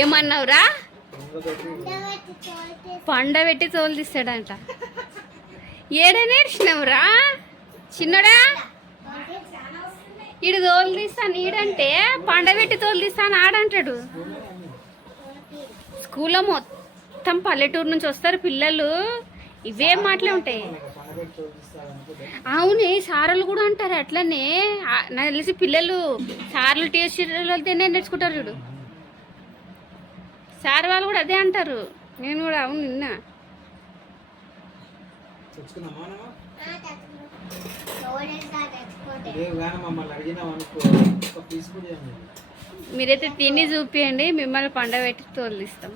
ఏమన్నావురా? పండబెట్టి తోలు తీస్తాడంట. ఏడా నేర్చినవురా చిన్నడా? ఈడు తోలు తీస్తాను ఈడంటే పండబెట్టి తోలు తీస్తాను ఆడంటాడు. స్కూల్లో మొత్తం పల్లెటూరు నుంచి వస్తారు పిల్లలు, ఇవే మాటలే ఉంటాయి. అవునే సార్లు కూడా అంటారు అట్లనే. నాకు తెలిసి పిల్లలు సార్లు టీచర్లతోనే నేర్చుకుంటారు చూడు. సార్ వాళ్ళు కూడా అదే అంటారు. నేను కూడా అవును నిన్న మీరైతే తిని చూపియండి, మిమ్మల్ని పండబెట్టి తోలిస్తాం.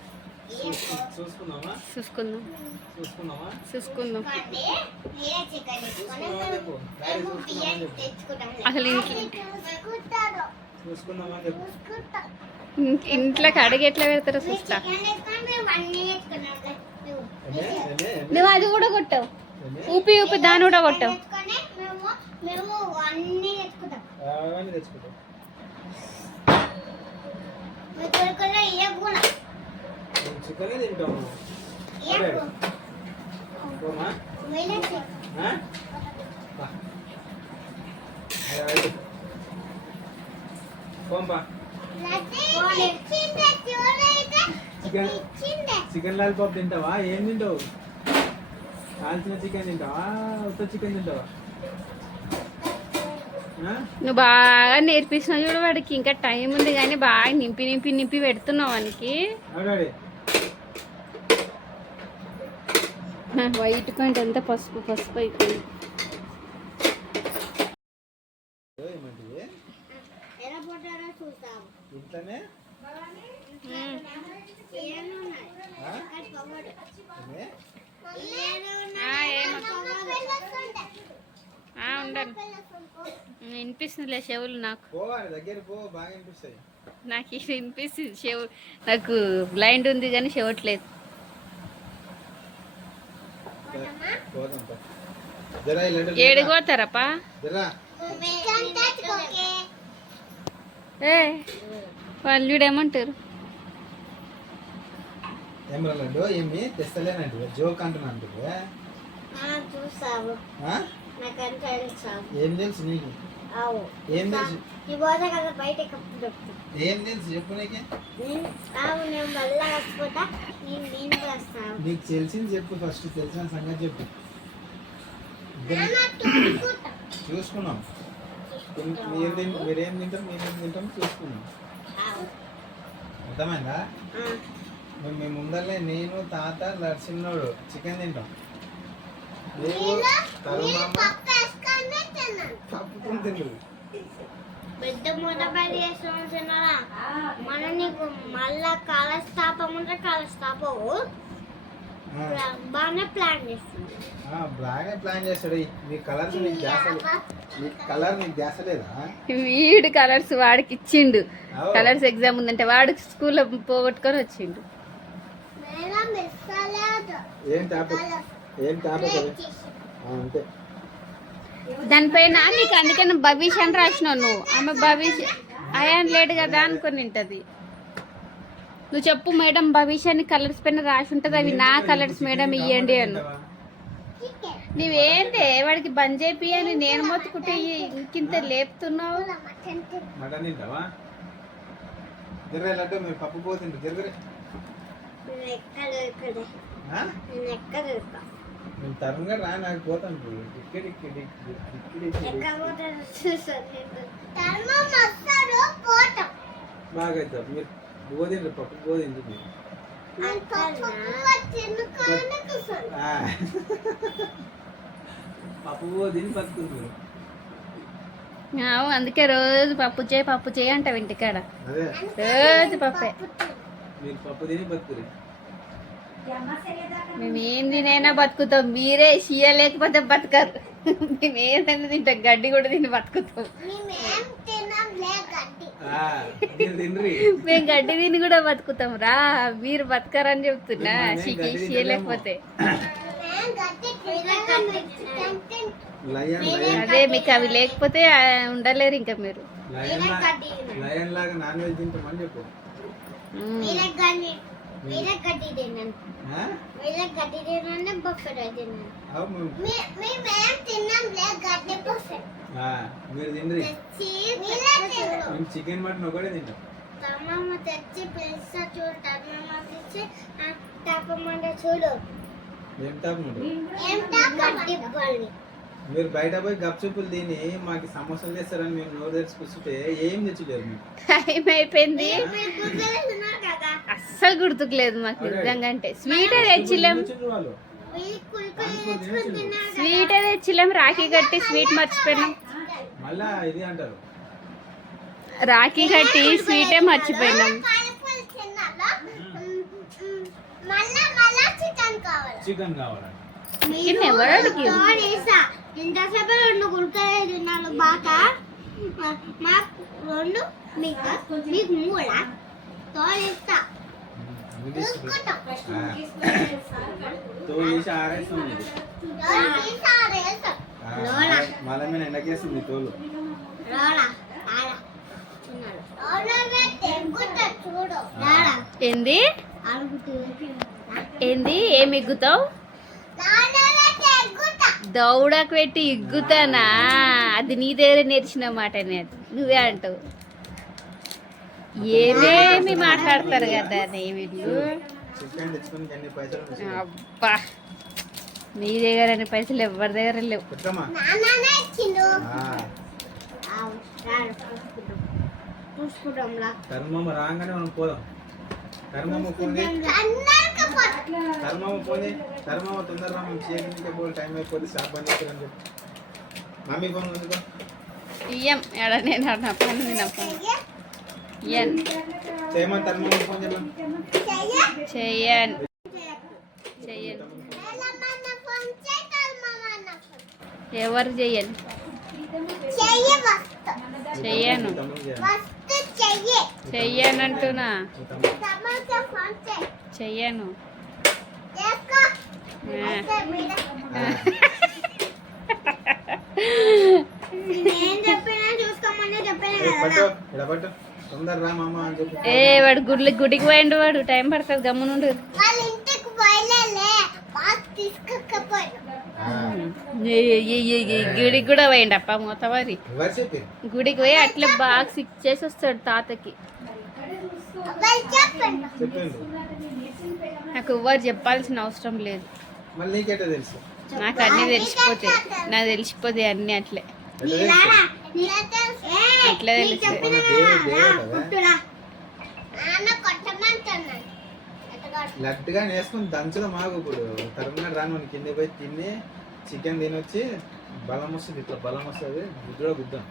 చూసుకుందాం. అసలు ఇంట్లోకి అడిగి ఎట్లా పెడతారో చూస్తా. నువ్వు అది కూడా కొట్టావు, ఊపి దాన్ని కూడా కొట్టావు. చికెన్ లాలీపాప్ తింటావా? ఏం తింటావు? కాల్చిన చికెన్ తింటావా? ఉత్త చికెన్ తింటావా? నువ్వు బాగా నేర్పిస్తున్నావు చూడు వాడికి. ఇంకా టైం ఉంది కానీ బాగా నింపి పెడుతున్నావు వానికి. వైట్ కంటే అంతా పసుపు అయిపోయింది. వినిపిస్తుందిలే చెవులు నాకు. నాకు ఇది వినిపిస్తుంది చెవు. నాకు బ్లైండ్ ఉంది కానీ చెవట్లేదు. ఏడిపోతారప్పా? వాళ్ళు చూడేమంటారు? ఏమి తెస్తలేనండి జోక్ అంటున్నాను. ఏం తెలుసు నీకు? ఏం తెలుసు? ఏం తెలుసు చెప్పు. నీకు తెలిసింది చెప్పు. ఫస్ట్ తెలిసిన సంగతి చెప్పు. చూసుకున్నాం. మీరేం తింటాం మేమేం తింటాం చూసుకున్నాం. అర్థమైందా? మేము ముందరనే నేను తాత నరసింహుడు చికెన్ తింటాం. పెద్ద మూటపల్లి చేస్తున్నారా మన నీకు మళ్ళా కాలస్థాపం ఉంటే కాలస్థాపవు బాగానే ప్లాన్ చేస్తుంది. బాగానే ప్లాన్ చేస్తాడు. మీ కలర్స్ నీకు ధ్యాస లేదా? వీడు కలర్స్ వాడికి ఇచ్చిండు. కలర్స్ ఎగ్జామ్ ఉందంటే వాడు స్కూల్లో పోగొట్టుకొని వచ్చిండు. దానిపైన నీకు అందుకని భవిష్ అని రాసినావు నువ్వు. ఆమె భవిష్ అయాన్ లేడు కదా అనుకుని ఉంటది. నువ్వు చెప్పు మేడం భవిష్ అని కలర్స్ పైన రాసి ఉంటుంది, అవి నా కలర్స్ మేడం ఇవ్వండి అను. నువ్వేంటే వాడికి బంద్ చేపి అని నేను మొత్తుకుంటే ఇంకింత లేపుతున్నావు. బాగా గోధుమ పప్పు గోధుమ పప్పు గోధుమ బతుకుంటుంది. అందుకే రోజు పప్పు చేయి అంటావు ఇంటికాడ. రోజు పప్పే. పప్పు తిని బతుకురు. మేమేం తినైనా బతుకుతాం. మీరే షియ లేకపోతే బతకరు. మేమేదైనా తింటాం. గడ్డి కూడా తిని బతుకుతాం. ఆ, మీరు తినరి. మేము గడ్డి తిని కూడా బతుకుతాం రా, మీరు బతకరని చెప్తున్నా. మేము షీకి గడ్డి చేయలేకపోతే లయన్ లయన్ అదే మీకు అవి లేకపోతే ఉండలేరు ఇంకా మీరు. లయన్ లాగా నాన్ వెజ్ తింటామని చెప్పు. మ్మ్. గడ్డి తిన్నాను ఆ? గడ్డి తిన్నాను బొక్కడే తిన్నాను అవు మేము తిన్నాం గడ్డి బొక్క ఆ, మీరు తినరి. తెచ్చి మేము చికెన్ మటన్ ఒకటే తింటాం. తమ్మమ్మ తెచ్చి పిలుస్తా చూడు తమ్మమ్మ తెచ్చి తప్పమంట చూడు ఏం టాప్ ఉంటుంది? ఏం గడ్డి బొల్లి మీరు బయట పోయి గప్చుప్పులు తిని మాకు సమోసాలు చేస్తారని మేము నోరు తెచ్చి కూర్చుంటే ఏం తెచ్చలేరు మీరు. టైం అయిపోయింది, తిన్నారు కదా అస్సలు గుర్తుకులేదు మాకు నిజంగా. అంటే స్వీటే తెచ్చిలేం, తినొచ్చిండ్రు వాళ్ళు. వీళ్ళు కులికులి తెచ్చుకొని తిన్నారు స్వీటే తెచ్చిలేం. రాఖీ కట్టి స్వీట్ మర్చిపోయినాం. మళ్ళా ఇది అంటారు. రాఖీ కట్టి స్వీటే మర్చిపోయినాం. పాలపూలు తిన్నారా మళ్ళా చికెన్ కావాలి చికెన్ కావాలంట. చికెన్ ఎవరు అడిగి? ఇంతసేపు 2 కుర్కరే తిన్నాను బాగా మాకు 2 మీకు 3 తోడేస్తా చూసుకుంటాం తోలు చేసి ఆరేస్తాం ఇది. మళ్ళీ మేము ఎండకేస్తుంది తోలు. చూడు ఏంది ఏంది ఏం ఇగ్గుతావు? దౌడకు పెట్టి ఇగ్గుతానా? అది నీ దగ్గర నేర్చిన మాట నువ్వే అంటావు. ఏమేమి మాట్లాడతారు కదా వీళ్ళు. చికెన్ తెచ్చుకొని అన్ని పైసలు తెచ్చుకో. అబ్బా, నీ దగ్గర అన్ని పైసలు ఎవరి దగ్గర లేవు. పెట్టుకోమా. కర్మమ్మ రాగానే మనం పోదాం. కర్మమ్మ పోనీ, కర్మమ్మ పోనీ, కర్మమ్మ తొందరగా మేము చేయడానికి పోయి టైం అయిపోతుంది. షాప్ బంద్ చేస్తారని చెప్పి మమ్మీ ఫోన్ ఉందికో. ఇయ్యం ఎడ నేను నా పని నా పని ఇయ్యను, చేయమని కర్మమ్మ ఫోన్ చేయమని. చెయ్యను చెయ్యను, ఎవరు చెయ్యను చెయ్యను చెయ్యనంటున్నా, చెయ్యను. పట్టు ఇలా పట్టు తొందర రా మామ అని చెప్పి. ఏ వాడు గుడికి పోయిండు, వాడు టైం పడుతుంది, గమ్మునుండు. గుడికి కూడా పోయిండు అప్ప మూతవారి. ఎవరు చెప్పి గుడికి పోయి అట్లా బాక్స్ ఇచ్చేసి వస్తాడు తాతకి. చెప్పిండు. నాకు ఎవ్వరు చెప్పాల్సిన అవసరం లేదు, మళ్ళీ నీకేటో తెలుసు. నాకు అన్నీ తెలిసిపోతాయి, నాకు తెలిసిపోతాయి అన్నీ అట్లే అట్లా తెలుసు. మన దేవుడు కదా. లడ్డుగా వేసుకుని దంచడం మాకు ఇప్పుడు తరుమునాడు రాను మన కింద పోయి తిని చికెన్ తినొచ్చి బలం వస్తుంది. ఇట్లా బలం వస్తుంది. గుడ్డలో గుద్దాం.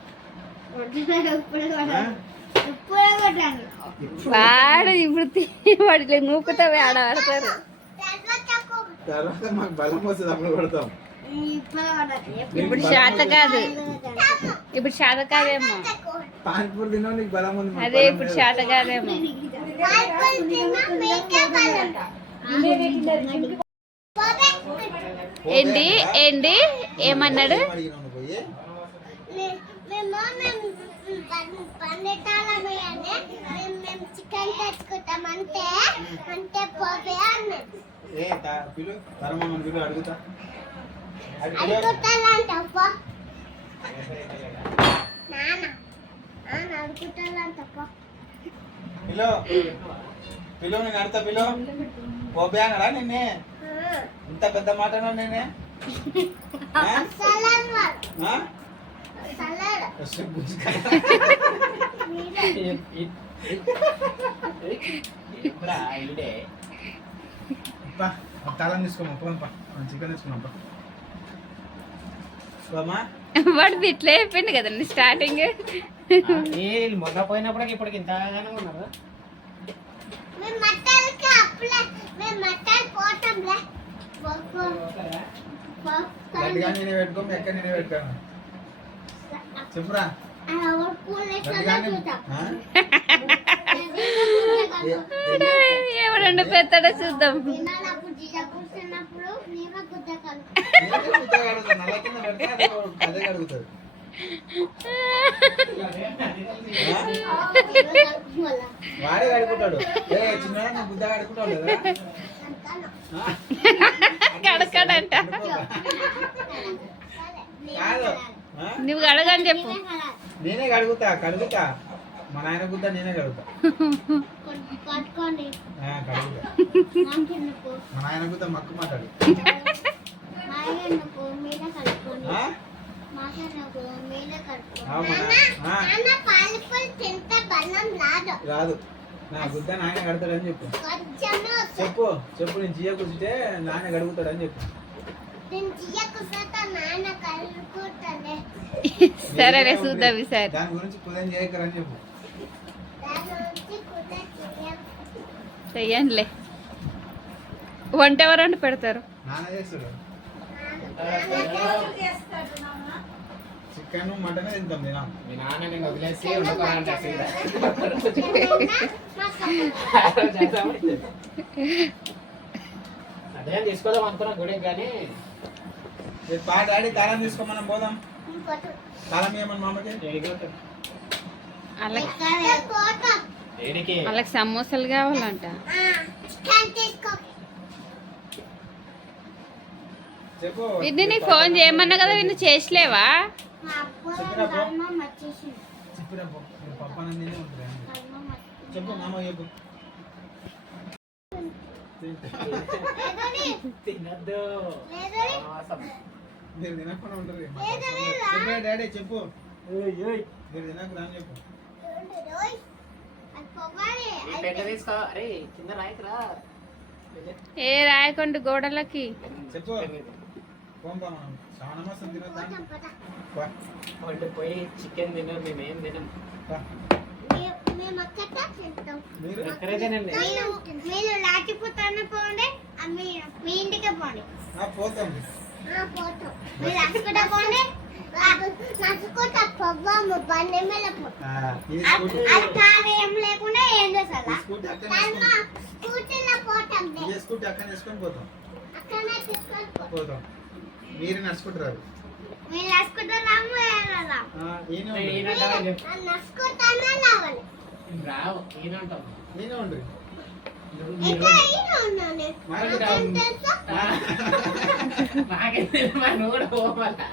వాడు ఇప్పుడు వాడు ఇట్లా నూకుతా ఆడ ఆడతారు. తర్వాత మాకు బలం వస్తుంది, అప్పుడు కొడతాం. ఇప్పుడు శాత కాదు, ఇప్పుడు శాత కాదేమో. పాన్పూర్ తిన్నావు నీకు బలం ఉంది. మాకు అదే బలం ఇప్పుడు లేదు. శాత కాదేమో. ఏంటి ఏంటి ఏమన్నాడు? ఏం అడిగినావు నువ్వు పోయి? చికెన్ తెచ్చుకుంటాం అంటే అంటే పోతే ఏ పిలు తరమని పిలు అడుగుతా. అది పిలు. అడుగుతానంటప్ప నాన్న అడుగుతానంటప్ప పిలు పిలు నేను అడతా. పిలు పోబే అనడా నిన్నే? ఇంత పెద్ద మాట అన్నాడు నేనే. ఆ? ఆ? అసలు గుంజుకా. అబ్బా, ఆ తాళం తీసుకోమా. పోదాంపా, చికెన్ తీసుకున్నాం. వాడు ఇట్లా అయిపోయింది కదండి స్టార్టింగ్. మొదట పోయినప్పటికి ఇప్పటికి ఇంతగానే ఉన్నారు. గట్టిగా నేనే పెట్టుకోము, ఎక్కడ నేనే పెట్టుకోను. చెప్పురా. ఎవడండి పెడతాడో చూద్దాం. అదే అడుగుతాడు. వాడే కడుకుంటాడు. చిన్న బుద్ధ కడుకుంటాడు కదా. కడకడంట. కాదు నువ్వు కడగని చెప్పు. నేనే కడుగుతా మా నాయన బుద్ధ నేనే కడుగుతా. కడుగుతా మా నాయన బుద్ధ మక్కు మాట్లాడు. రాదు నా బుద్ధ నాయన కడతాడని చెప్పు. చెప్పు నేను జియ కూర్చుంటే నాయన కడుగుతాడని చెప్పు. సరేలే చూద్దాం ఈసారి. దాని గురించి కుదం చేయకరని చెప్పు. చెయ్యండిలే. వంట ఎవరండి పెడతారు? నాన్న చేస్తాడు. చికెన్ మటన్ తింటాం తినా. మీ నాన్న నేను వదిలేసి వండుకోవాలంటే అదే తీసుకోదాం అనుకున్నా గుడికి కానీ డాడీ తాళం తీసుకో మనం పోదాం. తాళం ఏమన్నా మామకి వాళ్ళకి సమోసాలు కావాలంట. చెప్పు. విన్ని నీకు ఫోన్ చేయమన్నా కదా, విన్ను చేసలేవా? చెప్పు మామ చెప్పు. తినద్దు మీరు తినకుండా ఉంటారు. డాడీ చెప్పు. మీరు తినకుండా అని చెప్పు. తీసుకో. అరే కింద రాయకురా. ఏ రాయకండి గోడలకి. చెప్పు. శ్రావణమాసం తినొద్దా? వాళ్ళు పోయి చికెన్ తినరు, మేమేం తినం. మీరు ఎక్కడైతేనండి మీరు లాచిపోతాను పోండి, మీ ఇంటికి పోండి. పోతాం. మీరు నడుచుకుంటా పోండి, నడుచుకుంటా పోవాము. బండి మీద అది కాదు ఏం లేకుండా ఏం చేస్తారు స్కూటీలో పోతాం. స్కూటీ అక్కడ వేసుకొని పోతాం. అక్కడనే తీసుకొని పోతాం. మీరు నడుచుకుంటారు. మీరు నడుచుకుంటాము నడుచుకుంటానే రావాలి. రావు ఈయనంటాం. నేనే ఉండ్రి. నాకే తెలియదు, నువ్వు కూడా పోవాలా?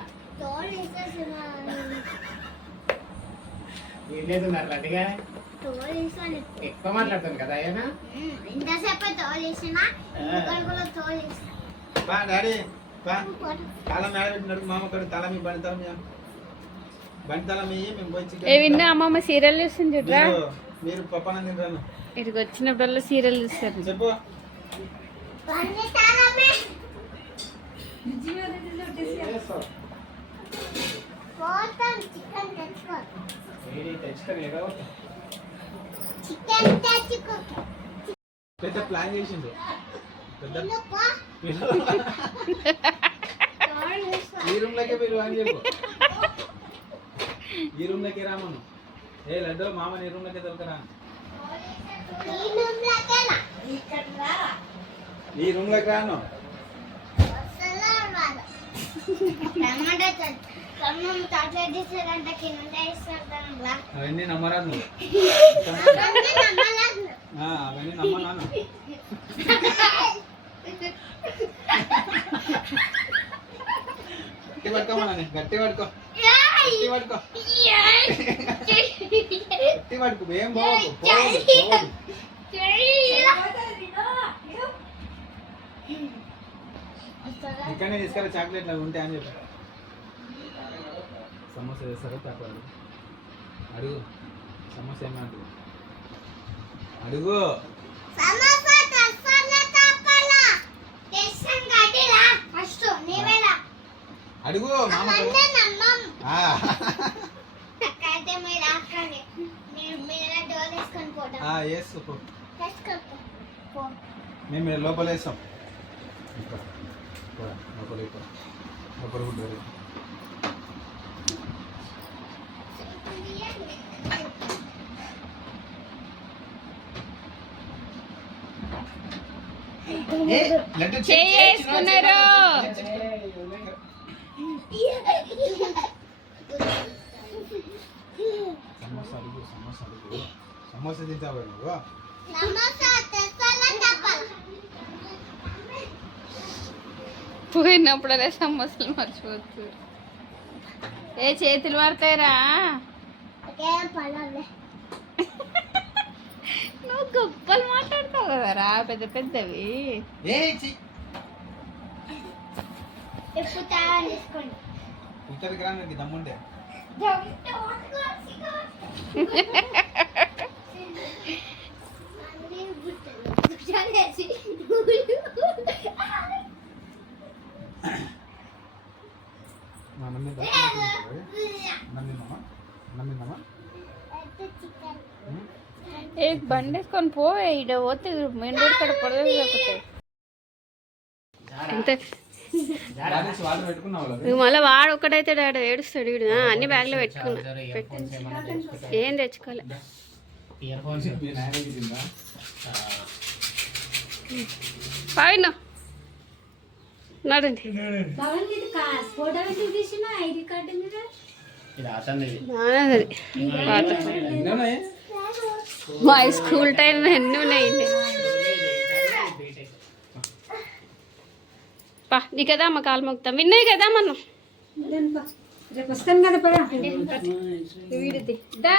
ఏం లేదు అట్లాంటిగా ఎక్కువ మాట్లాడుతాను కదా ఆయన. ఇంతసేపు తోలేసిన డాడీ తాళం పెట్టినాడు మామ కడు. తాళం బండి తాళం బండి తాళం మేము పోయి ఏ విన్నా అమ్మమ్మ సీరియల్ చూస్తుంది చూడరా. మీరు పప్పన తినరాను. ఇక్కడికి వచ్చినప్పుడల్లా సీరియల్ చూస్తారు. చెప్పు. పెద్ద ప్లాన్ చేసిండు. పెద్ద ఈ రూమ్ లోకే మీరు అని చెప్పు. ఈ రూమ్ లోకే రామను. ఏ లడ్డు మామ నీ రూమ్ లోకే దొరకరా. ఈ రూమ్ లోకి రాను. అవన్నీ నమ్మరాదు నువ్వు. అవన్నీ నమ్మనాను. గట్టి పట్టుకోమని. గట్టి పట్టుకో. గట్టి పట్టుకో. గట్టి పట్టుకో. ఏం పోవద్దు. ఇక్కడనే తీసుకెళ్ళి చాక్లెట్లు అవి ఉంటాయి అని చెప్పారు. సమోసా చేస్తారో తక్కువ అడుగు. సమోసా ఏమంటారు అడుగు. అడుగు మామ. మేము లోపల వేస్తాం. లోపల లోపల ఏ, లడ్డు చేసుకున్నారు. సమోసా అడుగు, సమోసా అడుగు. సమోసా తింటావా నువ్వు? సమోసా తెస్తాలా చెప్పాలి పోయినప్పుడు అదే సమోసాలు మర్చిపోతు. ఏ చేతులు పడతాయిరా. ఒకే పడాలి నువ్వు గొప్పలు మాట్లాడతావు కదరా పెద్ద పెద్దవి. ఏ చి ఎప్పుడు తయారు చేసుకోండి ఇక్కడికి రా నీకు దమ్ముంటే. అన్నం తింటావా? అన్నం తిన్నామా? అన్నం తిన్నామా? ఏ బండి వేసుకొని పో. ఇడ పోతే మెయిన్ రోడ్ కడ పడదు లేకపోతే అంతే. బ్యాలెన్స్ వాటర్ పెట్టుకున్నావు కదా? నువ్వు మళ్ళీ వాడు ఒక్కడైతే డాడీ ఏడుస్తాడు. వీడు అన్ని బ్యాగ్లో పెట్టుకున్నా. ఏం తెచ్చుకోలే. ఇయర్ ఫోన్స్ మీ నాయనకి తిందా? పైన నడండి. ఇది అతన్ని నాన్నది పాత. ఎన్నున్నాయి? మా స్కూల్ టైంలో ఎన్ని ఉన్నాయి. పా నీ కదా అమ్మ కాలు మొక్కుతాం. విన్నాయి కదా మనం. రేపు వస్తాను కదా పరా వీడిది దా